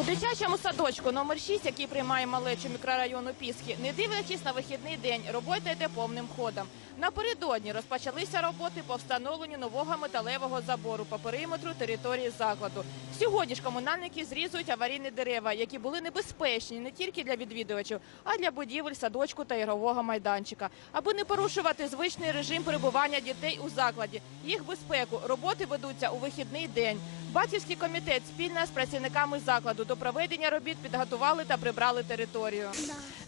У дитячому садочку номер 6, який приймає малечу мікрорайону Піски, не дивлячись на вихідний день, робота йде повним ходом. Напередодні розпочалися роботи по встановленню нового металевого забору по периметру території закладу. Сьогодні ж комунальники зрізують аварійні дерева, які були небезпечні не тільки для відвідувачів, а для будівель садочку та ігрового майданчика. Аби не порушувати звичний режим перебування дітей у закладі, їх безпеку, роботи ведуться у вихідний день. Батьківський комітет спільно з працівниками закладу до проведення робіт підготували та прибрали територію.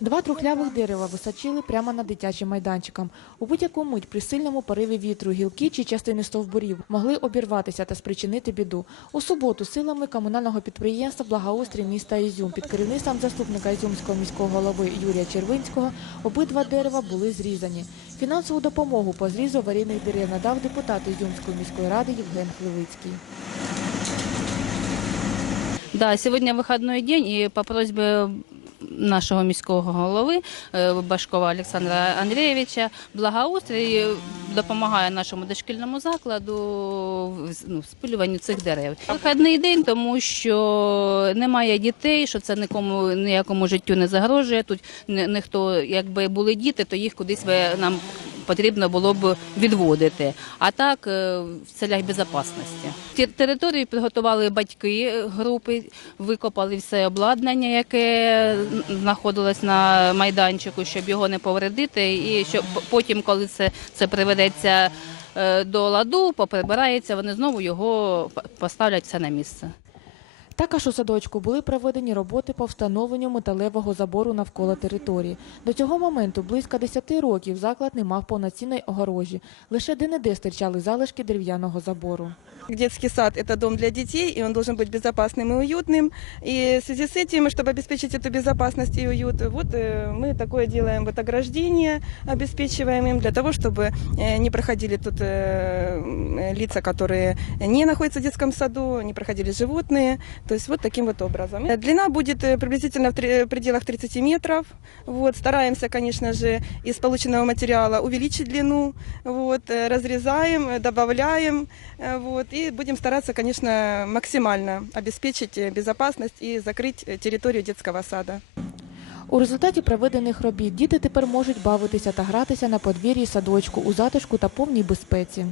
Два трухлявих дерева височили прямо над дитячим майданчиком. У будь-яку мить при сильному пориві вітру гілки чи частини стовбурів могли обірватися та спричинити біду. У суботу силами комунального підприємства Благоустрій міста Ізюм під керівництвом заступника Ізюмського міського голови Юрія Червинського обидва дерева були зрізані. Фінансову допомогу по зрізу аварійних дерев надав депутат Ізюмської міської ради Євген Хливицький. Да, сегодня выходной день, и по просьбе нашего міського голови е, Башкова Олександра Андрійовича благоустрій допомагає нашому дошкільному закладу ну, в спилюванню цих дерев. Вихідний день, тому що немає дітей, що це нікому ніякому життю не загрожує. Тут ніхто, якби були діти, то їх кудись би нам потрібно було б відводити. А так е, в целях безпечності. Ті- Територію підготували батьки групи, викопали все обладнання, яке знаходилось на майданчику, щоб його не повредити, і щоб потім, коли це, це приведеться е, до ладу, поприбирається, вони знову його поставлять все на місце. Також у садочку були проведені роботи по встановленню металевого забору навколо території. До цього моменту близько 10 років заклад не мав повноцінної огорожі. Лише де-не-де стирчали залишки дерев'яного забору. Детский сад – это дом для детей, и он должен быть безопасным и уютным. И в связи с этим, чтобы обеспечить эту безопасность и уют, вот э, мы такое делаем вот ограждение, обеспечиваем им для того, чтобы э, не проходили тут э, лица, которые не находятся в детском саду, не проходили животные. То есть вот таким вот образом. Длина будет приблизительно в пределах 30 метров. Вот, стараемся, конечно же, из полученного материала увеличить длину. Вот, разрезаем, добавляем. Вот, будем стараться, конечно, максимально обеспечить э, безопасность и закрыть э, территорию детского сада. У результаті проведених робіт діти тепер можуть бавитися та гратися на подвір'ї садочку у затишку та повній безпеці.